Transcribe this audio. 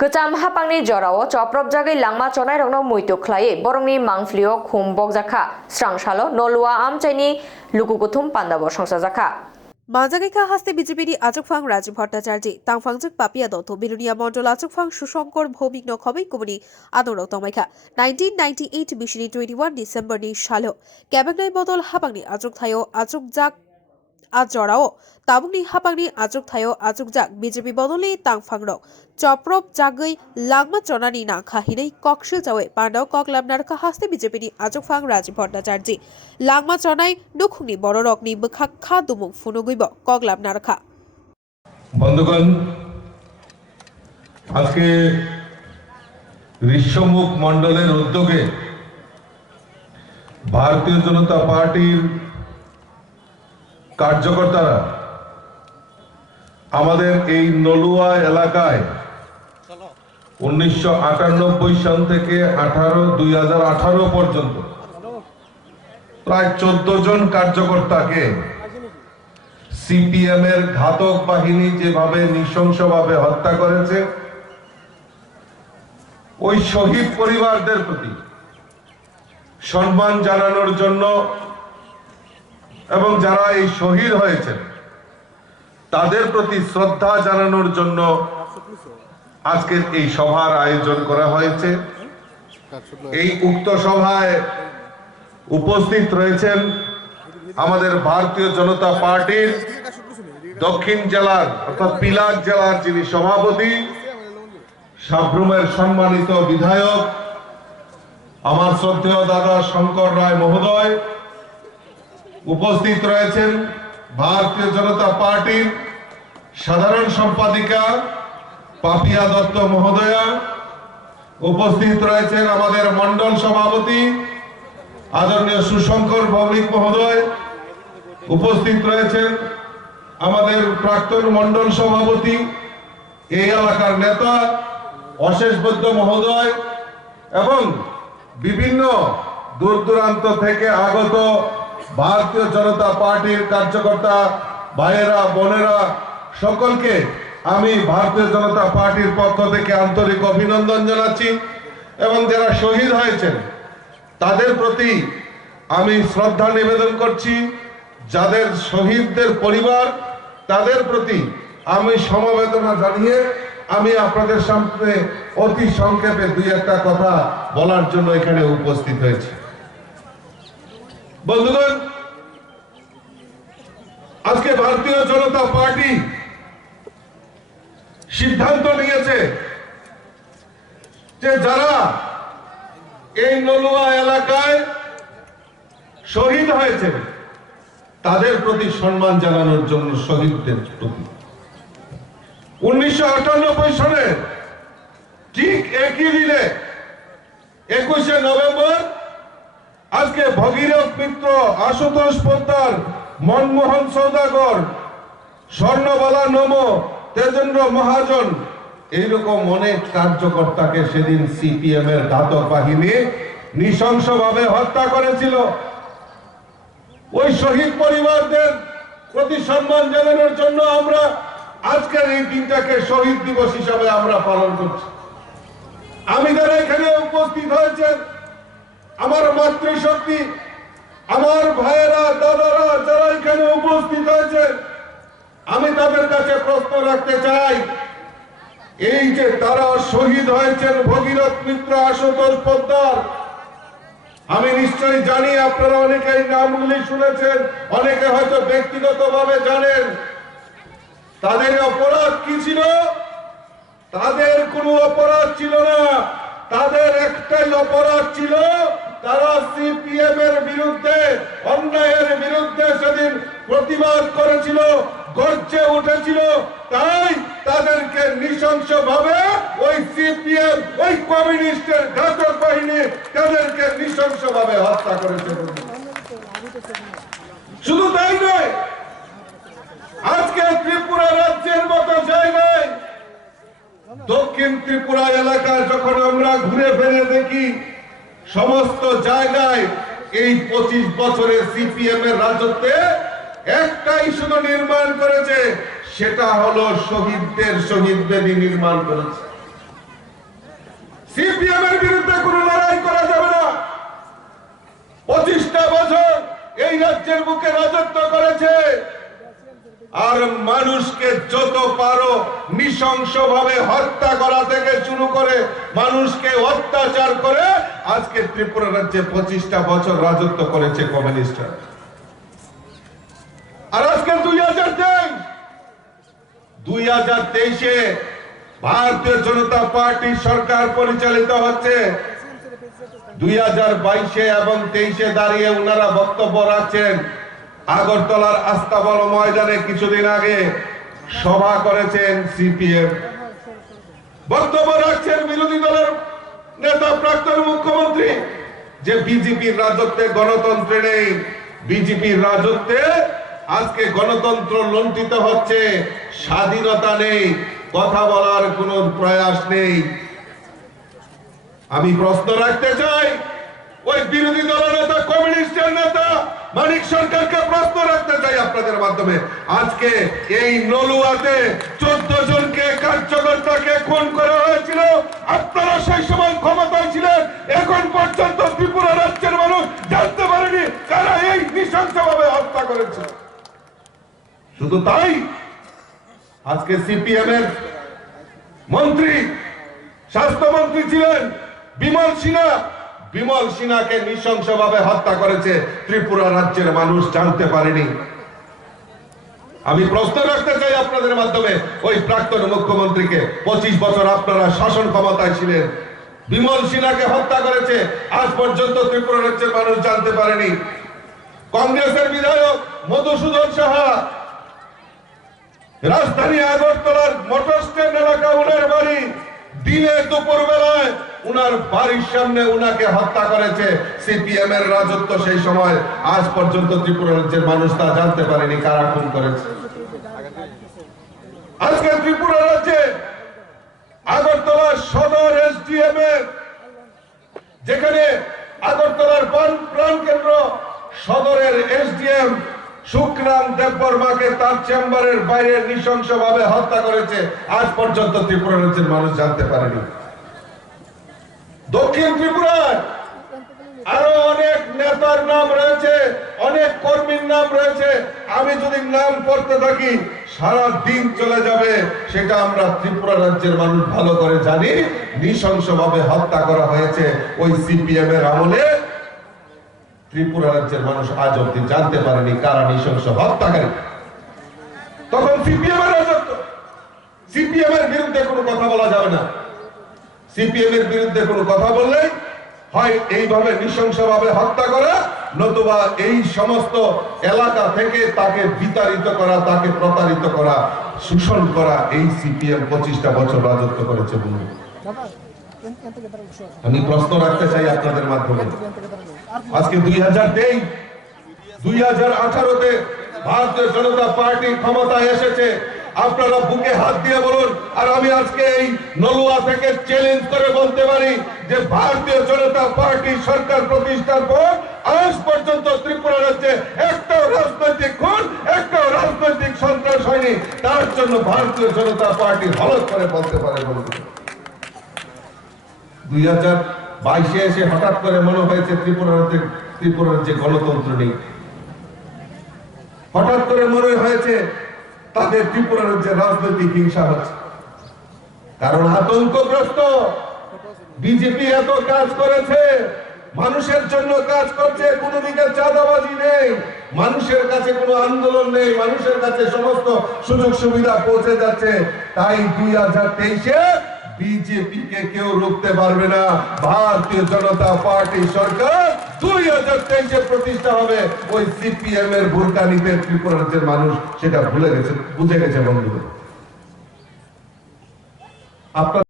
Kecam hapangni jorao coprop jagai langma conai rongno muito khlai borongni mangflio khumbok jakha srangshalo nolua amchaini lukukuthum pandabo songsa jakha মাজাগাইকা হাস্তে বিজেপির আচকফাং Rajib Bhattacharya তাংফাংজক Papiya Dutta Biruniya Mondal আচকফাং সুশঙ্কর Bhowmik নখবই কুমনি আদরক তমাইখা 1998 বিশনি 21 December নি সালো ক্যাবেগনাই বদল হাপাংনি আচক thio আচক জাক আজরাও তাবুংনি হাপাংনি আচক thio আচক জাক BJP বদলে তাংফাংরক চপ্রপ জাগৈ লাগমা চনানি নাখা হিনেই ককশিল যাওয়ে পান্ডাও ককলাম নারকা হাস্তে বিজেপির আচকফাং রাজীব ভট্টাচার্য লাগমা চনাই নুখুংনি বড় রকনি বখাক খা দুমুং ফুনুগইব ককলাম নারকা বন্ধুগণ আজকে ঋষ্যমুখ মণ্ডলের উদ্যোগে ভারতীয় জনতা পার্টির কার্যকর্তারা আমাদের এই নলুয়া এলাকায় 1998 সাল থেকে 2018 পর্যন্ত প্রায় 14 জন কার্যকর্তাকে সিপিএম এর ঘাতক বাহিনী যেভাবে নৃশংসভাবে হত্যা করেছে ওই শহীদ পরিবারদের প্রতি সম্মান জানানোর জন্য এবং যারা এই শহীদ হয়েছে তাদের প্রতি শ্রদ্ধা জানানোর জন্য আজকের এই সভার আয়োজন করা হয়েছে। এই উক্ত সভায় উপস্থিত রয়েছেন আমাদের ভারতীয় জনতা পার্টির দক্ষিণ জেলার অর্থাৎ পিলাক জেলার যিনি সভাপতি সাব্রুমের সম্মানিত বিধায়ক আমার শ্রদ্ধেয় দাদা শঙ্কর রায় মহোদয়, উপস্থিত রয়েছেন ভারতীয় জনতা পার্টির সাধারণ সম্পাদিকা পাপিয়া দত্ত মহোদয়া, উপস্থিত রয়েছেন আমাদের মন্ডল সভাপতি আদরণীয় সুশঙ্কর ভৌমিক মহোদয়, উপস্থিত রয়েছেন আমাদের প্রাক্তন মন্ডল সভাপতি এই এলাকার নেতা অশেষ বৈদ্য মহোদয় এবং বিভিন্ন দূর দূরান্ত থেকে আগত ভারতীয় জনতা পার্টির কার্যকর্তা ভাইয়েরা বোনেরা সকলকে আমি ভারতীয় জনতা পার্টির পক্ষ থেকে আন্তরিক অভিনন্দন জানাচ্ছি এবং যারা শহীদ হয়েছেন তাদের প্রতি আমি শ্রদ্ধা নিবেদন করছি। যাদের শহীদদের পরিবার তাদের প্রতি আমি সমবেদনা জানিয়ে আমি আপনাদের সামনে অতি সংক্ষেপে দুই একটা কথা বলার জন্য এখানে উপস্থিত হয়েছি। বন্ধুগণ, আজকে ভারতীয় জনতা পার্টি সিদ্ধান্ত নিয়েছে যে যারা এই নলুয়া এলাকায় শহীদ হয়েছে তাদের প্রতি সম্মান জানানোর জন্য শহীদদের প্রতি 1998 সালে ঠিক একই দিনে 21শে নভেম্বর আজকে ভগীরথ মিত্র, আশুতোষ পোদ্দার, মনমোহন সৌদাগর, স্বর্ণবালা নমো, তেজেন্দ্র মহাজন এইরকম অনেক কার্যকর্তাকে সেদিন সিপিএম এর ঘাতক বাহিনী নৃশংসভাবে হত্যা করেছিল। ওই শহীদ পরিবারদের প্রতি সম্মান জানানোর জন্য আমরা আজকের এই দিনটাকে শহীদ দিবস হিসাবে আমরা পালন করছি। আমি যারা এখানে উপস্থিত হয়েছেন, আমার মাতৃশক্তি, আমার ভাইয়েরা দাদারা যারা এখানে উপস্থিত হয়েছেন, আমি তাদের কাছে প্রশ্ন রাখতে চাই, এই যে তারা শহীদ হয়েছেন ভগীরথ মিত্র, আশুতোষ পোদ্দার, আমি নিশ্চয়ই জানি আপনারা অনেকেই নামগুলি শুনেছেন, অনেকে হয়তো ব্যক্তিগতভাবে জানেন। তাদের অপরাধ কি ছিল? তাদের কোনো অপরাধ ছিল না, তাদের একটাই অপরাধ ছিল, তারা সিপিএম এর বিরুদ্ধে, অন্যায়ের বিরুদ্ধে সেদিন প্রতিবাদ করেছিল, গর্জে উঠেছিল, তাই তাদেরকে নৃশংসভাবে ওই সিপিএম, ওই কমিউনিস্টের ঘাতক বাহিনী তাদেরকে নৃশংসভাবে হত্যা করেছে। শুধু তাই নয়, আজকে ত্রিপুরা রাজ্যের মতো জায়গায় দক্ষিণ ত্রিপুরা এলাকায় যখন আমরা ঘুরে ফিরে দেখি, সমস্ত জায়গায় এই 25 বছরের সিপিএম এর রাজত্বে একটাই শুধু নির্মাণ করেছে, সেটা হলো শহীদ বেদি নির্মাণ করেছে। সিপিএম এর বিরুদ্ধে কোনো লড়াই করা যাবে না। 25টা বছর এই রাজ্যের বুকে রাজত্ব করেছে, আর মানুষকে যত পারো নৃশংসভাবে হত্যা করা থেকে শুরু করে মানুষকে অত্যাচার করে আজকে ত্রিপুরা রাজ্যে 25টা বছর রাজত্ব করেছে কমিউনিস্টরা। আর আজকে 2023-এ ভারতীয় জনতা পার্টি সরকার পরিচালিত হচ্ছে। 2022-এ এবং 23-এ দাঁড়িয়ে ওনারা বক্তব্য রাখছেন। আগরতলার আস্তাবল ময়দানে কিছুদিন আগে সভা করেছেন সিপিএম, বক্তব্য রাখছেন বিরোধী দলের নেতা প্রাক্তন মুখ্যমন্ত্রী যে বিজেপির রাজত্বে গণতন্ত্র নেই, বিজেপির রাজত্বে আজকে গণতন্ত্র লুণ্ঠিত হচ্ছে, স্বাধীনতা নেই, কথা বলার কোনো প্রয়াস নেই। আমি প্রশ্ন রাখতে চাই ওই বিরোধী দলের নেতা, কমিউনিস্টের নেতা মানিক সরকারকে প্রশ্ন রাখতে চাই আপনাদের মাধ্যমে। আজকে এই নলুয়াতে 14 জনকে কার্যকর্তাকে খুন করা হয়েছিল, আপনারা সেই সময় ক্ষমতায় ছিলেন, এখন পর্যন্ত ত্রিপুরা রাজ্যের মানুষ জানতে পারেনি কারা এই নৃশংসভাবে হত্যা করেছে। শুধু তাই, আজকে সিপিএম এর মন্ত্রী, স্বাস্থ্যমন্ত্রী ছিলেন বিমল সিনহাকে নৃশংসভাবে হত্যা করেছে ত্রিপুরা রাজ্যের মানুষ জানতে পারেনি। আমি প্রশ্ন রাখতে চাই আপনাদের মাধ্যমে ওই প্রাক্তন মুখ্যমন্ত্রীকে, 25 বছর আপনারা শাসন ক্ষমতায় ছিলেন, বিমল সিনহাকে হত্যা করেছে, আজ পর্যন্ত ত্রিপুরা রাজ্যের মানুষ জানতে পারেনি। কংগ্রেসের বিধায়ক মধুসূদন সাহা, রাজধানী আগরতলার মোটর স্ট্যান্ড এলাকা ওনার বাড়ি, দিনে দুপুর বেলায় উনার বাড়ির সামনে উনাকে হত্যা করেছে সিপিএম এর রাজত্ব সেই সময়। আজ পর্যন্ত ত্রিপুরা রাজ্যের মানুষ তা জানতে পারেনি কারা খুন করেছে। আজকে ত্রিপুরা রাজ্যে আগরতলার সদর এসডিএম এর, যেখানে আগরতলার প্রাণ কেন্দ্র সদরের এসডিএম সুখরাম দেববর্মাকে তার চেম্বারের বাইরে নৃশংসভাবে হত্যা করেছে, আজ পর্যন্ত ত্রিপুরা রাজ্যের মানুষ জানতে পারেনি। দক্ষিণ ত্রিপুরায় আরো অনেক নেতার নাম রয়েছে, অনেক কর্মীর নাম রয়েছে, আমি যদি নাম পড়তে থাকি সারা দিন চলে যাবে। সেটা আমরা ত্রিপুরা রাজ্যের মানুষ ভালো করে জানি। নৃশংসভাবে হত্যা করা হয়েছে ওই সিপিএম এর আমলে। ত্রিপুরা রাজ্যের মানুষ আজ অব্দি জানতে পারেনি কারা নৃশংস হত্যাকারী। তখন সিপিএম এর রাজত্ব, সিপিএম এর বিরুদ্ধে কোনো কথা বলা যাবে না। সিপিএম এর বিরুদ্ধে কোনো কথা বললে হয় এইভাবে নৃশংসভাবে হত্যা করা, নতুবা এই সমস্ত এলাকা থেকে তাকে বিতাড়িত করা, তাকে প্রতারিত করা, শোষণ করা। এই সিপিএম 25টা বছর রাজত্ব করেছে বলে আমি প্রশ্ন রাখতে চাই আপনাদের মাধ্যমে। আজকে 2018-তে ভারতীয় জনতা পার্টি ক্ষমতায় এসেছে, আপনারা বুকে হাত দিয়ে বলুন। আর আমি আজকে এই নলুয়া থেকে চ্যালেঞ্জ করে বলতে পারি যে ভারতীয় জনতা পার্টি সরকার প্রতিষ্ঠার পর আজ পর্যন্ত ত্রিপুরা রাজ্যে একটাও রাজনৈতিক খুন, একটাও রাজনৈতিক সন্ত্রাস হয়নি। তার জন্য ভারতীয় জনতা পার্টি হলফ করে বলতে পারে। 2022-এ এসে হঠাৎ করে মনে হয়েছে ত্রিপুরা রাজ্যে গণতন্ত্র নেই। হঠাৎ করে মনে হয়েছে তাদের ত্রিপুরা রাজ্যে রাজনৈতিক হিংসা হচ্ছে, কারণ আতঙ্কগ্রস্ত। বিজেপি এত কাজ করেছে, মানুষের জন্য কাজ করছে, কোনো দিকে চাঁদাবাজি নেই, মানুষের কাছে কোনো আন্দোলন নেই, মানুষের কাছে সমস্ত সুযোগ সুবিধা পৌঁছে যাচ্ছে। তাই 2023-এ বিজেপিকে কেউ রুখতে পারবে না। ভারতীয় জনতা পার্টি সরকার 2023-এ প্রতিষ্ঠা হবে। ওই সিপিএম এর ভুলকানিতে ত্রিপুরা রাজ্যের মানুষ সেটা বুঝে গেছে বন্ধুরা। আপনার